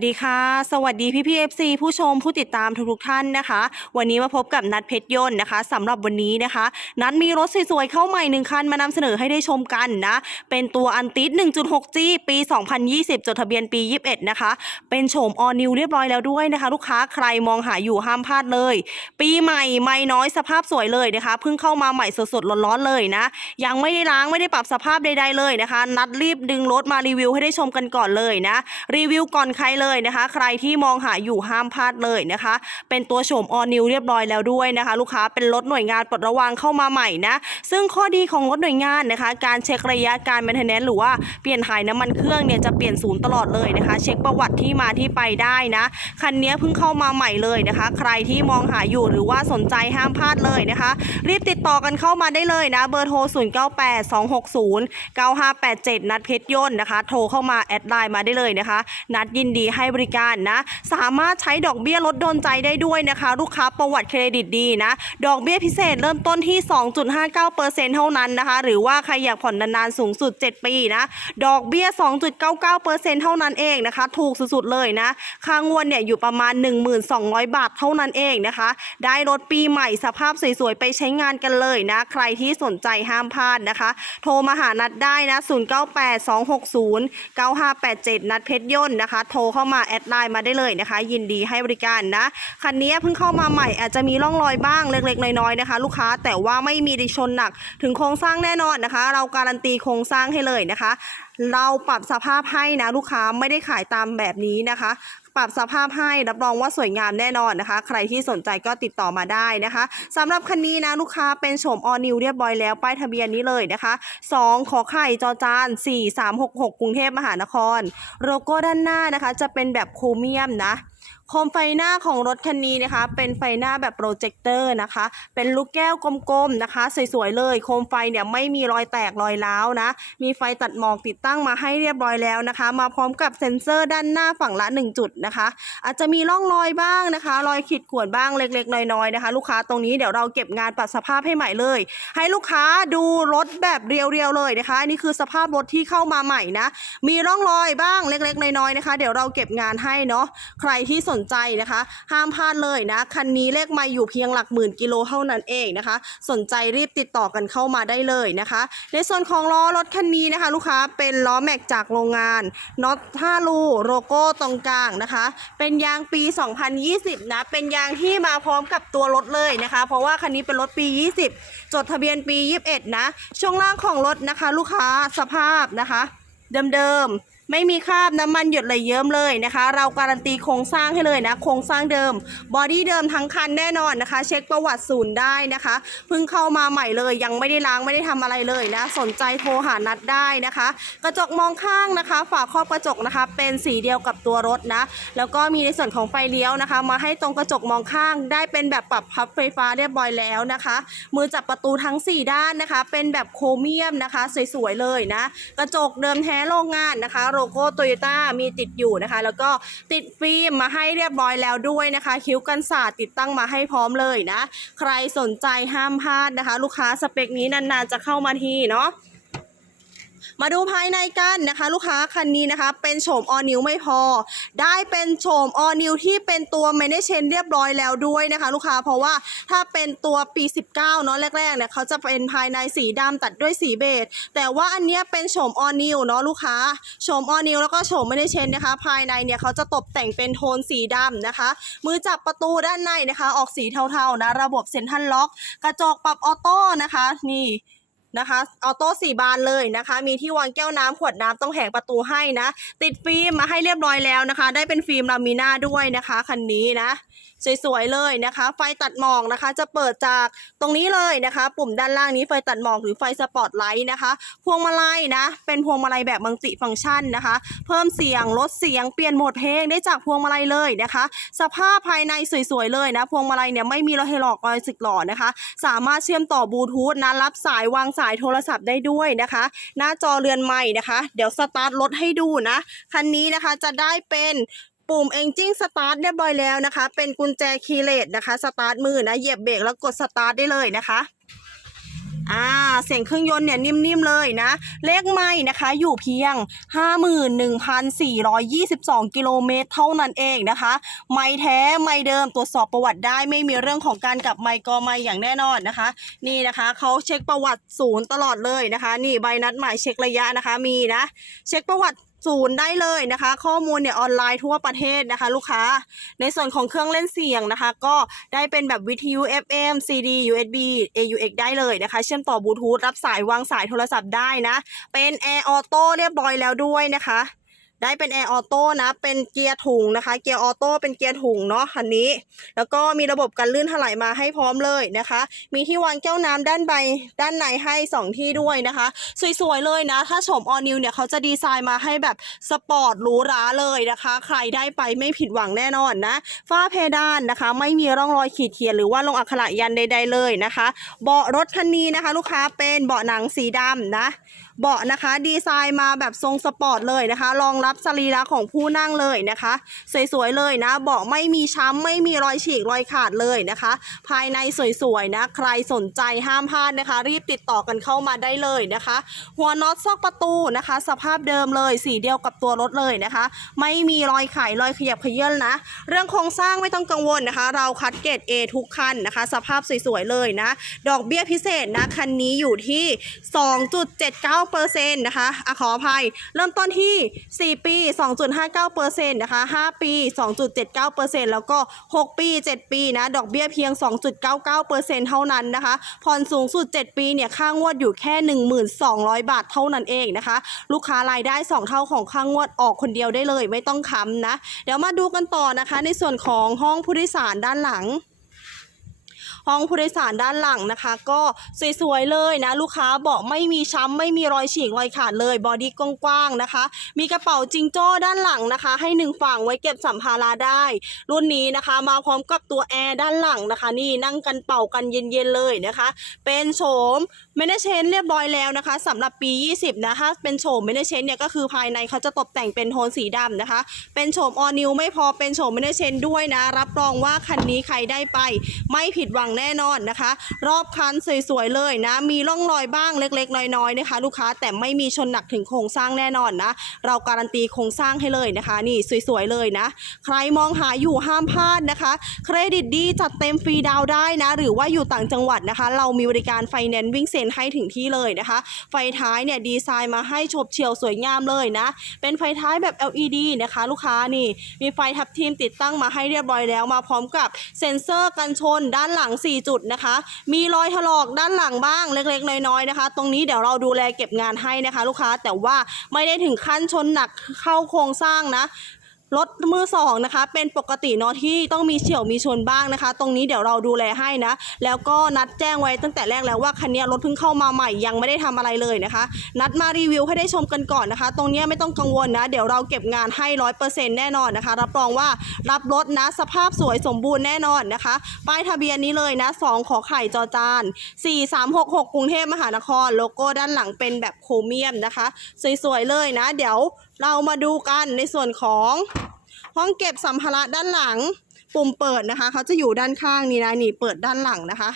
สวัสดีค่ะ สวัสดีพี่พี่เอฟซีผู้ชมผู้ติดตามทุกๆท่านนะคะ วันนี้มาพบกับนัดเพชรยนต์นะคะสำหรับวันนี้นะคะ นัดมีรถสวยๆเข้าใหม่หนึ่งคันมานำเสนอให้ได้ชมกันนะ เป็นตัวอันติส 1.6G ปี 2020 จดทะเบียนปี 21 นะคะ เป็นโฉมออนิวเรียบร้อยแล้วด้วยนะคะ ลูกค้าใครมองหาอยู่ห้ามพลาดเลย ปีใหม่ไม่น้อยสภาพสวยเลยนะคะเพิ่งเข้ามาใหม่สดๆร้อนๆเลยนะ ยังไม่ได้ล้างไม่ได้ปรับสภาพใดๆเลยนะคะ นัดรีบดึงรถมารีวิวให้ได้ชมกันก่อนเลยนะ รีวิวก่อนใครเลยยนะคะ ใครที่มองหาอยู่ห้ามพลาดเลยนะคะ เป็นตัวโฉมออนิวเรียบร้อยแล้วด้วยนะคะ ลูกค้าเป็นรถหน่วยงานปลดระวางเข้ามาใหม่นะซึ่งข้อดีของรถหน่วยงานนะคะ การเช็คระยะการ maintenance หรือว่าเปลี่ยนถ่ายน้ำมันเครื่องเนี่ยจะเปลี่ยนศูนย์ตลอดเลยนะคะ เช็คประวัติที่มาที่ไปได้นะคันนี้เพิ่งเข้ามาใหม่เลยนะคะ ใครที่มองหาอยู่หรือว่าสนใจห้ามพลาดเลยนะคะ รีบติดต่อกันเข้ามาได้เลยนะเบอร์โทร 0 9 8 2 6 0 9 5 8 7 นัดเพชรยนต์นะคะ โทรเข้ามาแอดไลน์มาได้เลยนะคะ นัดยินดีให้ให้บริการนะ สามารถใช้ดอกเบี้ยลดโดนใจได้ด้วยนะคะ ลูกค้าประวัติเครดิตดีนะ ดอกเบี้ยพิเศษเริ่มต้นที่ 2.59%เท่านั้นนะคะ หรือว่าใครอยากผ่อนนานๆสูงสุด 7 ปีนะ ดอกเบี้ย 2.99%เท่านั้นเองนะคะ ถูกสุดๆเลยนะค่างวดเนี่ยอยู่ประมาณ 1,200 บาทเท่านั้นเองนะคะ ได้รถปีใหม่สภาพสวยๆไปใช้งานกันเลยนะ ใครที่สนใจห้ามพลาดนะคะ โทรมาหานัดได้นะ 0982609587 นัดเพชรย่นต์นะคะ โทรเข้ามามาแอดไลน์มาได้เลยนะคะ ยินดีให้บริการนะคันนี้เพิ่งเข้ามาใหม่อาจจะมีร่องรอยบ้างเล็กๆน้อยๆนะคะ ลูกค้าแต่ว่าไม่มีดิชนหนักถึงโครงสร้างแน่นอนนะคะ เราการันตีโครงสร้างให้เลยนะคะ เราปรับสภาพให้นะลูกค้าไม่ได้ขายตามแบบนี้นะคะ ปรับสภาพให้รับรองว่าสวยงามแน่นอนนะคะ ใครที่สนใจก็ติดต่อมาได้นะคะสำหรับคันนี้นะลูกค้าเป็นโฉมออนิวเรียบร้อยแล้ว ป้ายทะเบียนนี้เลยนะคะ 2 ขอไข่จอจาน4366 กรุงเทพมหานคร โลโก้ด้านหน้านะคะ จะเป็นแบบโครเมียมนะโคมไฟหน้าของรถคันนี้นะคะ เป็นไฟหน้าแบบโปรเจคเตอร์นะคะ เป็นลูกแก้วกลมๆนะคะ สวยๆเลย โคมไฟเนี่ยไม่มีรอยแตกรอยร้าวนะ มีไฟตัดหมอกติดตั้งมาให้เรียบร้อยแล้วนะคะ มาพร้อมกับเซ็นเซอร์ด้านหน้าฝั่งละ 1 จุดนะคะ อาจจะมีร่องรอยบ้างนะคะ รอยขีดข่วนบ้างเล็กๆ น้อยๆนะคะ ลูกค้าตรงนี้เดี๋ยวเราเก็บงานปรับสภาพให้ใหม่เลย ให้ลูกค้าดูรถแบบเรียวๆเลยนะคะอันนี่คือสภาพรถที่เข้ามาใหม่นะ มีร่องรอยบ้างเล็กๆ น้อยๆนะคะ เดี๋ยวเราเก็บงานให้เนาะใครที่สนใจนะคะ ห้ามพลาดเลยนะ คันนี้เลขไม่อยู่เพียงหลักหมื่นกิโลเท่านั้นเองนะคะ สนใจรีบติดต่อกันเข้ามาได้เลยนะคะ ในส่วนของล้อรถคันนี้นะคะ ลูกค้าเป็นล้อแม็กจากโรงงานน็อต5รูโลโก้ตรงกลางนะคะ เป็นยางปี 2020 นะ เป็นยางที่มาพร้อมกับตัวรถเลยนะคะ เพราะว่าคันนี้เป็นรถปี 20 จดทะเบียนปี 21 นะ ช่วงล่างของรถนะคะ ลูกค้าสภาพนะคะ เดิมๆ ไม่มีคราบน้ำมันหยดไหลเยิ้มเลยนะคะ เราการันตีโครงสร้างให้เลยนะ โครงสร้างเดิม บอดี้เดิมทั้งคันแน่นอนนะคะ เช็คประวัติศูนย์ได้นะคะเพิ่งเข้ามาใหม่เลย ยังไม่ได้ล้างไม่ได้ทำอะไรเลยนะ สนใจโทรหานัดได้นะคะ กระจกมองข้างนะคะ ฝาครอบกระจกนะคะ เป็นสีเดียวกับตัวรถนะ แล้วก็มีในส่วนของไฟเลี้ยวนะคะ มาให้ตรงกระจกมองข้างได้เป็นแบบปรับพับไฟฟ้าเรียบร้อยแล้วนะคะ มือจับประตูทั้ง 4 ด้านนะคะ เป็นแบบโครเมียมนะคะ สวยๆเลยนะ กระจกเดิมแท้โรงงานนะคะลโก้โตโยต้ามีติดอยู่นะคะ แล้วก็ติดฟิล์มมาให้เรียบร้อยแล้วด้วยนะคะ คิ้วกันศาสตร์ติดตั้งมาให้พร้อมเลยนะ ใครสนใจห้ามพลาดนะคะ ลูกค้าสเปคนี้นานๆจะเข้ามาทีเนาะ มาดูภายในกันนะคะ ลูกค้าคันนี้นะคะ เป็นโฉมออนิวไม่พอ ได้เป็นโฉมออนิวที่เป็นตัวเมเนเชนเรียบร้อยแล้วด้วยนะคะ ลูกค้าเพราะว่าถ้าเป็นตัวปี 19เนาะแรกๆเนี่ยเขาจะเป็นภายในสีดำตัดด้วยสีเบจแต่ว่าอันเนี้ยเป็นโฉมออนิวเนาะลูกค้าโฉมออนิวแล้วก็โฉมเมเนเชนนะคะ ภายในเนี่ยเขาจะตกแต่งเป็นโทนสีดำนะคะ มือจับประตูด้านในนะคะ ออกสีเทาๆนะระบบเซ็นทรัลล็อก กระจกปรับออโต้นะคะ นี่ นะคะออโต้สี่บานเลยนะคะ มีที่วางแก้วน้ำขวดน้ำต้องแหงประตูให้นะ ติดฟิล์มมาให้เรียบร้อยแล้วนะคะ ได้เป็นฟิล์มลามิน่าด้วยนะคะคันนี้นะสวยๆเลยนะคะ ไฟตัดหมอกนะคะ จะเปิดจากตรงนี้เลยนะคะ ปุ่มด้านล่างนี้ไฟตัดหมอกหรือไฟสปอตไลท์นะคะ พวงมาลัยนะ เป็นพวงมาลัยแบบมัลติฟังก์ชันนะคะ เพิ่มเสียงลดเสียงเปลี่ยนโหมดเพลงได้จากพวงมาลัยเลยนะคะ สภาพภายในสวยๆเลยนะ พวงมาลัยเนี่ยไม่มีรอยหลอกรอยสึกหล่อนะคะ สามารถเชื่อมต่อบลูทูธนะรับสายวางสายโทรศัพท์ได้ด้วยนะคะ หน้าจอเรือนใหม่นะคะ เดี๋ยวสตาร์ทรถให้ดูนะ คันนี้นะคะจะได้เป็นปุ่ม Engine Start เรียบร้อยแล้วนะคะ เป็นกุญแจคีย์เลสนะคะ สตาร์ทมือนะ เหยียบเบรกแล้วกดสตาร์ทได้เลยนะคะ อ่าเสียงเครื่องยนต์เนี่ยนิ่มๆเลยนะ เลขไม่นะคะอยู่เพียง 51,422 กิโลเมตรเท่านั้นเองนะคะ ไม่แท้ไม่เดิมตรวจสอบประวัติได้ไม่มีเรื่องของการกลับไม่กอไม่อย่างแน่นอนนะคะ นี่นะคะเขาเช็คประวัติศูนย์ตลอดเลยนะคะ นี่ใบนัดหมายเช็คระยะนะคะมีนะ เช็คประวัติ ศูนย์ได้เลยนะคะ ข้อมูลเนี่ยออนไลน์ทั่วประเทศนะคะ ลูกค้า ในส่วนของเครื่องเล่นเสียงนะคะ ก็ได้เป็นแบบวิทยุ FM CD USB AUX ได้เลยนะคะ เชื่อมต่อบลูทูธรับสายวางสายโทรศัพท์ได้นะ เป็น Air Auto เรียบร้อยแล้วด้วยนะคะ ได้เป็น Air Auto นะ เป็นเกียร์ถุงนะคะ เกียร์ออโต้เป็นเกียร์ถุงเนาะคันนี้ แล้วก็มีระบบกันลื่นถลายมาให้พร้อมเลยนะคะ มีที่วางแก้วน้ำด้านใบด้านในให้ 2 ที่ด้วยนะคะ สวยๆเลยนะ ถ้าโฉมออนิวเนี่ยเขาจะดีไซน์มาให้แบบสปอร์ตหรูหราเลยนะคะ ใครได้ไปไม่ผิดหวังแน่นอนนะฝ้าเพดานนะคะ ไม่มีร่องรอยขีดเขียนหรือว่าลงอักขระยันใด ๆเลยนะคะ เบาะรถคันนี้นะคะ ลูกค้าเป็นเบาะหนังสีดำนะ เบาะนะคะ ดีไซน์มาแบบทรงสปอร์ตเลยนะคะ รองรับสรีระของผู้นั่งเลยนะคะ สวยๆเลยนะเบาะไม่มีช้ำไม่มีรอยฉีกรอยขาดเลยนะคะ ภายในสวยๆนะ ใครสนใจห้ามพลาดนะคะ รีบติดต่อกันเข้ามาได้เลยนะคะ หัวน็อตซอกประตูนะคะ สภาพเดิมเลยสีเดียวกับตัวรถเลยนะคะ ไม่มีรอยไขรอยขยับเขยื่นนะ เรื่องโครงสร้างไม่ต้องกังวลนะคะ เราคัดเกรด A ทุกคันนะคะ สภาพสวยๆเลยนะ ดอกเบี้ยพิเศษนะคันนี้อยู่ที่ 2.79นะคะอะขออภัย เริ่มต้นที่ 4 ปี 2.59%นะคะ 5 ปี 2.79%แล้วก็ 6 ปี 7 ปีนะ ดอกเบี้ยเพียง 2.99%เท่านั้นนะคะ ผ่อนสูงสุด 7 ปีเนี่ย ค่างวดอยู่แค่ 1,200 บาทเท่านั้นเองนะคะ ลูกค้ารายได้ 2 เท่าของค่างวดออกคนเดียวได้เลย ไม่ต้องค้ำนะ เดี๋ยวมาดูกันต่อนะคะ ในส่วนของห้องผู้โดยสารด้านหลัง ห้องผู้โดยสารด้านหลังนะคะ ก็สวยๆเลยนะลูกค้าเบาะไม่มีช้ำไม่มีรอยฉีกรอยขาดเลยบอดี้กว้างๆนะคะ มีกระเป๋าจิงโจ้ด้านหลังนะคะ ให้หนึ่งฝั่งไว้เก็บสัมภาระได้ รุ่นนี้นะคะ มาพร้อมกับตัวแอร์ด้านหลังนะคะ นี่นั่งกันเป่ากันเย็นๆเลยนะคะ เป็นโฉมเมเนเชนเรียบร้อยแล้วนะคะสำหรับปี 20 นะถ้าเป็นโฉมเมเนเชนเนี่ยก็คือภายในเขาจะตกแต่งเป็นโทนสีดำนะคะ เป็นโฉมออนิวไม่พอเป็นโฉมเมเนเชนด้วยนะ รับรองว่าคันนี้ใครได้ไป ไม่ผิดหวังแน่นอนนะคะ รอบคันสวยๆเลยนะ มีร่องรอยบ้างเล็กๆ น้อยๆนะคะ ลูกค้าแต่ไม่มีชนหนักถึงโครงสร้างแน่นอนนะ เราการันตีโครงสร้างให้เลยนะคะ นี่สวยๆเลยนะ ใครมองหาอยู่ห้ามพลาดนะคะ เครดิตดีจัดเต็มฟรีดาวได้นะ หรือว่าอยู่ต่างจังหวัดนะคะ เรามีบริการไฟแนนซ์วิ่งเซ็นให้ถึงที่เลยนะคะ ไฟท้ายเนี่ยดีไซน์มาให้โฉบเฉี่ยวสวยงามเลยนะ เป็นไฟท้ายแบบ LED นะคะ ลูกค้านี่ มีไฟทับทิมติดตั้งมาให้เรียบร้อยแล้วมาพร้อมกับเซ็นเซอร์กันชนด้านหลัง4 จุดนะคะ มีรอยถลอกด้านหลังบ้างเล็กๆ น้อยๆนะคะ ตรงนี้เดี๋ยวเราดูแลเก็บงานให้นะคะ ลูกค้าแต่ว่าไม่ได้ถึงขั้นชนหนักเข้าโครงสร้างนะ รถมือสองนะคะเป็นปกติเนาะที่ต้องมีเฉี่ยวมีชนบ้างนะคะ ตรงนี้เดี๋ยวเราดูแลให้นะ แล้วก็นัดแจ้งไว้ตั้งแต่แรกแล้วว่าคันนี้รถเพิ่งเข้ามาใหม่ยังไม่ได้ทำอะไรเลยนะคะ นัดมารีวิวให้ได้ชมกันก่อนนะคะ ตรงนี้ไม่ต้องกังวลนะ เดี๋ยวเราเก็บงานให้ร้อยเปอร์เซ็นต์แน่นอนนะคะ รับรองว่ารับรถนะสภาพสวยสมบูรณ์แน่นอนนะคะ ป้ายทะเบียนนี้เลยนะ2ขอไข่จอจาน4366กรุงเทพมหานคร โลโก้ด้านหลังเป็นแบบโครเมียมนะคะ สวยๆเลยนะ เดี๋ยว เรามาดูกันในส่วนของห้องเก็บสัมภาระด้านหลัง ปุ่มเปิดนะคะ เขาจะอยู่ด้านข้างนี่นะนี่เปิดด้านหลังนะคะ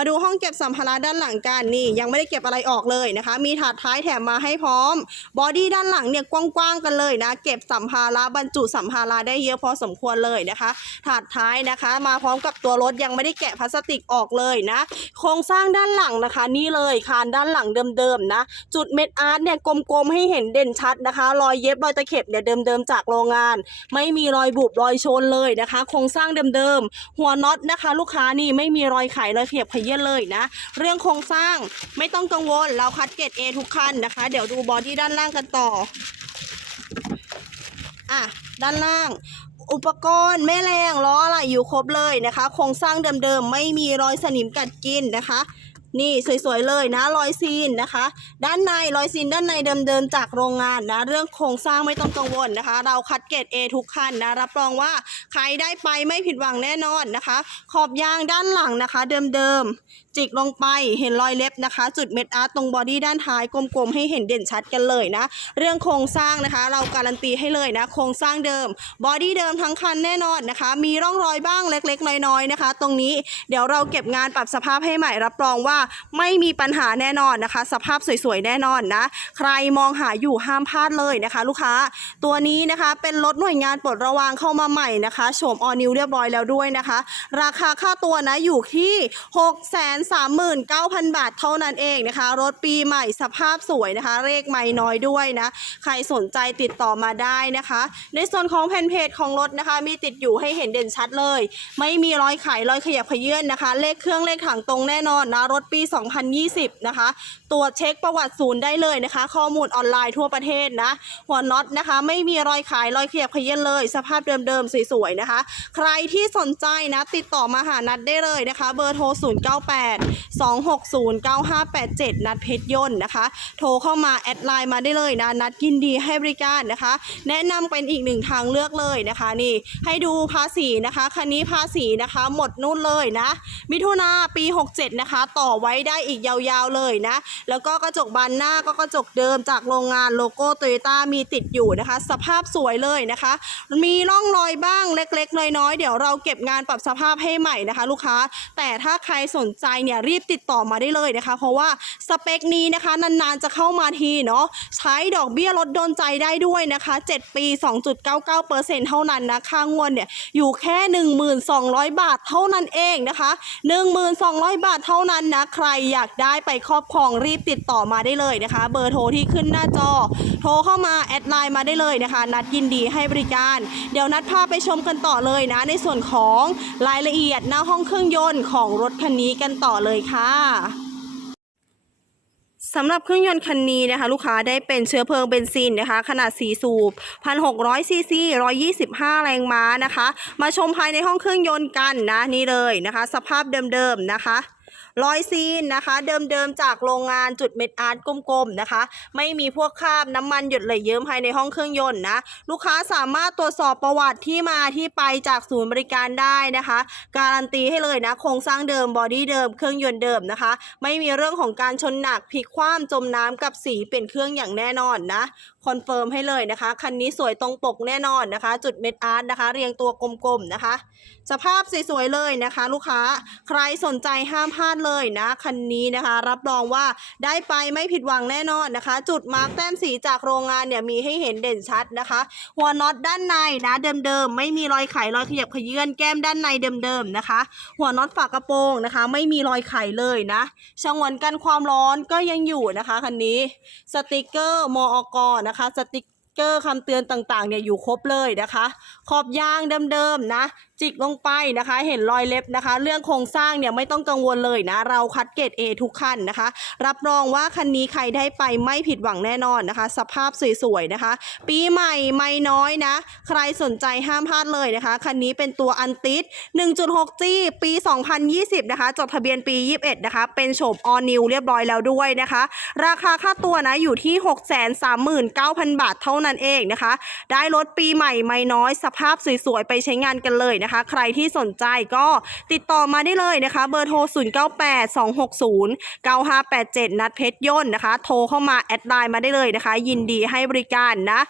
มาดูห้องเก็บสัมภาระด้านหลังกันนี่ ยังไม่ได้เก็บอะไรออกเลยนะคะ มีถาดท้ายแถมมาให้พร้อม บอดี้ด้านหลังเนี่ยกว้างๆกันเลยนะ เก็บสัมภาระบรรจุสัมภาระได้เยอะพอสมควรเลยนะคะ ถาดท้ายนะคะ มาพร้อมกับตัวรถยังไม่ได้แกะพลาสติกออกเลยนะ โครงสร้างด้านหลังนะคะ นี่เลยคานด้านหลังเดิมๆนะ จุดเม็ดอาร์ตเนี่ยกลมๆให้เห็นเด่นชัดนะคะ รอยเย็บรอยตะเข็บเนี่ยเดิมๆจากโรงงาน ไม่มีรอยบุบรอยชนเลยนะคะ โครงสร้างเดิมๆหัวน็อตนะคะ ลูกค้านี่ไม่มีรอยไขรอยเขียบขยเยอะเลยนะ เรื่องโครงสร้างไม่ต้องกังวลเราคัดเกรด A ทุกคันนะคะ เดี๋ยวดูบอดี้ด้านล่างกันต่ออะด้านล่างอุปกรณ์แม่แรงล้ออะไรอยู่ครบเลยนะคะ โครงสร้างเดิมๆ ไม่มีรอยสนิมกัดกินนะคะ นี่สวยๆเลยนะรอยซีนนะคะ ด้านในรอยซีนด้านในเดิมๆจากโรงงานนะเรื่องโครงสร้างไม่ต้องกังวลนะคะ เราคัดเกรด A ทุกคันนะรับรองว่าใครได้ไปไม่ผิดหวังแน่นอนนะคะ ขอบยางด้านหลังนะคะ เดิมๆ จิกลงไปเห็นรอยเล็บนะคะ จุดเม็ดอาร์ตตรงบอดี้ด้านท้ายกลมๆให้เห็นเด่นชัดกันเลยนะ เรื่องโครงสร้างนะคะ เราการันตีให้เลยนะ โครงสร้างเดิมบอดี้เดิมทั้งคันแน่นอนนะคะ มีร่องรอยบ้างเล็กๆ น้อยๆนะคะ ตรงนี้เดี๋ยวเราเก็บงานปรับสภาพให้ใหม่รับรองว่าไม่มีปัญหาแน่นอนนะคะ สภาพสวยๆแน่นอนนะ ใครมองหาอยู่ห้ามพลาดเลยนะคะ ลูกค้าตัวนี้นะคะเป็นรถหน่วยงานปลดระวางเข้ามาใหม่นะคะโฉมออนิวเรียบร้อยแล้วด้วยนะคะ ราคาค่าตัวนะอยู่ที่39,000 บาทเท่านั้นเองนะคะ รถปีใหม่สภาพสวยนะคะ เลขไม่น้อยด้วยนะ ใครสนใจติดต่อมาได้นะคะ ในส่วนของแผ่นเพจของรถนะคะ มีติดอยู่ให้เห็นเด่นชัดเลย ไม่มีรอยไขรอยขยับขยื่นนะคะ เลขเครื่องเลขถังตรงแน่นอนนะรถปี 2020 นะคะ ตรวจเช็คประวัติศูนย์ได้เลยนะคะ ข้อมูลออนไลน์ทั่วประเทศนะ หัวน็อตนะคะ ไม่มีรอยขายรอยขยับขยื่นเลย สภาพเดิมๆสวยๆนะคะ ใครที่สนใจนะติดต่อมาหานัดได้เลยนะคะ เบอร์โทร 098 260 9587 นัดเพชรยนต์นะคะ โทรเข้ามาแอดไลน์มาได้เลยนะนัดยินดีให้บริการนะคะ แนะนำเป็นอีกหนึ่งทางเลือกเลยนะคะนี่ให้ดูภาษีนะคะคันนี้ภาษีนะคะหมดนู่นเลยนะมิถุนาปี 67 นะคะ ต่อไว้ได้อีกยาวๆเลยนะ แล้วก็กระจกบานหน้าก็กระจกเดิมจากโรงงานโลโก้โตโยต้ามีติดอยู่นะคะ สภาพสวยเลยนะคะ มีร่องรอยบ้างเล็กๆน้อยๆเดี๋ยวเราเก็บงานปรับสภาพให้ใหม่นะคะ ลูกค้า แต่ถ้าใครสนใจเนี่ยรีบติดต่อมาได้เลยนะคะ เพราะว่าสเปคนี้นะคะนานๆจะเข้ามาทีเนาะใช้ดอกเบี้ยลดโดนใจได้ด้วยนะคะ 7 ปี 2.99%เท่านั้นนะค่างวดเนี่ยอยู่แค่ 1,200บาทเท่านั้นเองนะคะ1,200 บาทเท่านั้นนะใครอยากได้ไปครอบครองรีบติดต่อมาได้เลยนะคะ เบอร์โทรที่ขึ้นหน้าจอ โทรเข้ามาแอดไลน์มาได้เลยนะคะ นัดยินดีให้บริการ เดี๋ยวนัดพาไปชมกันต่อเลยนะ ในส่วนของรายละเอียดหน้าห้องเครื่องยนต์ของรถคันนี้กันต่อต่อเลยค่ะสำหรับเครื่องยนต์คันนี้นะคะ ลูกค้าได้เป็นเชื้อเพลิงเบนซินนะคะ ขนาด 4 สูบ 1,600 ซีซี 125 แรงม้านะคะ มาชมภายในห้องเครื่องยนต์กันนะนี่เลยนะคะ สภาพเดิมๆนะคะ รอยซีนนะคะ เดิมๆจากโรงงานจุดเม็ดอาร์ตกลมๆนะคะ ไม่มีพวกคราบน้ำมันหยดไหลเยิ้มภายในห้องเครื่องยนต์นะ ลูกค้าสามารถตรวจสอบประวัติที่มาที่ไปจากศูนย์บริการได้นะคะ การันตีให้เลยนะ โครงสร้างเดิมบอดี้เดิมเครื่องยนต์เดิมนะคะ ไม่มีเรื่องของการชนหนักพลิกคว่ำจมน้ำกับสีเปลี่ยนเครื่องอย่างแน่นอนนะคอนเฟิร์มให้เลยนะคะ คันนี้สวยตรงปกแน่นอนนะคะ จุดเม็ดอาร์ตนะคะ เรียงตัวกลมๆนะคะ สภาพสวยๆเลยนะคะ ลูกค้าใครสนใจห้ามพลาดเลยนะคันนี้นะคะ รับรองว่าได้ไปไม่ผิดหวังแน่นอนนะคะ จุดมาร์กแต้มสีจากโรงงานเนี่ยมีให้เห็นเด่นชัดนะคะ หัวน็อตด้านในนะเดิมๆไม่มีรอยไขรอยขยับขยื่นแก้มด้านในเดิมๆนะคะ หัวน็อตฝากระโปรงนะคะ ไม่มีรอยไขเลยนะชงวนกันความร้อนก็ยังอยู่นะคะคันนี้สติกเกอร์มอกนะนะคะสติก เกอร์คำเตือนต่างๆเนี่ยอยู่ครบเลยนะคะ ขอบยางเดิมๆนะจิกลงไปนะคะ เห็นรอยเล็บนะคะ เรื่องโครงสร้างเนี่ยไม่ต้องกังวลเลยนะ เราคัดเกรด A ทุกคันนะคะ รับรองว่าคันนี้ใครได้ไปไม่ผิดหวังแน่นอนนะคะ สภาพสวยๆนะคะ ปีใหม่ไม่น้อยนะ ใครสนใจห้ามพลาดเลยนะคะ คันนี้เป็นตัวอันติส 1.6G ปี 2020 นะคะ จดทะเบียนปี 21 นะคะ เป็นโฉมออนิวเรียบร้อยแล้วด้วยนะคะ ราคาค่าตัวนะอยู่ที่ 639,000 บาทเท่านั้นเองนะคะ ได้รถปีใหม่ไม่น้อยสภาพสวยๆไปใช้งานกันเลยนะคะ ใครที่สนใจก็ติดต่อมาได้เลยนะคะ เบอร์โทร 0982609587 นัดเพชรย่นต์นะคะ โทรเข้ามาแอดไลน์มาได้เลยนะคะ ยินดีให้บริการนะ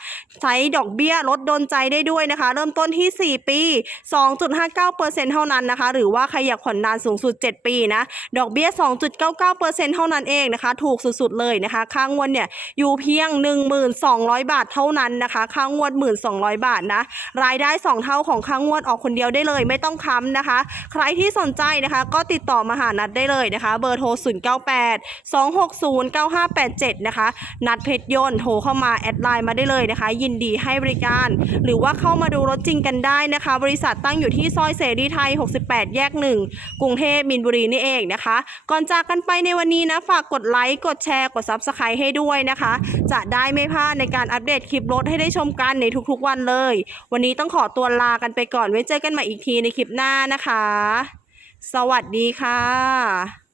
ใช้ดอกเบี้ยลดโดนใจได้ด้วยนะคะ เริ่มต้นที่ 4 ปี 2.59%เท่านั้นนะคะ หรือว่าใครอยากผ่อนนานสูงสุด 7 ปีนะ ดอกเบี้ย 2.99%เท่านั้นเองนะคะ ถูกสุดๆเลยนะคะ ค่างวดเนี่ยอยู่เพียง 1,200 บาทเท่านั้นนะคะค่างวด 1,200 บาทนะ รายได้ 2 เท่าของค่างวดออกคนเดียวได้เลย ไม่ต้องค้ำนะคะ ใครที่สนใจนะคะก็ติดต่อมาหานัดได้เลยนะคะ เบอร์โทร 098 260 9587 นะคะ นัดเพชรยนต์โทรเข้ามาแอดไลน์มาได้เลยนะคะ ยินดีให้บริการ หรือว่าเข้ามาดูรถจริงกันได้นะคะ บริษัทตั้งอยู่ที่ซอยเสรีไทย 68 แยก 1 กรุงเทพมินบุรีนี่เองนะคะ ก่อนจากกันไปในวันนี้นะฝากกดไลค์กดแชร์กด Subscribe ให้ด้วยนะคะ จะได้ไม่พลาดในการอัปเดตคลิปรถให้ได้ชมกันในทุกๆวันเลย วันนี้ต้องขอตัวลากันไปก่อนไว้เจอกันใหม่อีกทีในคลิปหน้านะคะ สวัสดีค่ะ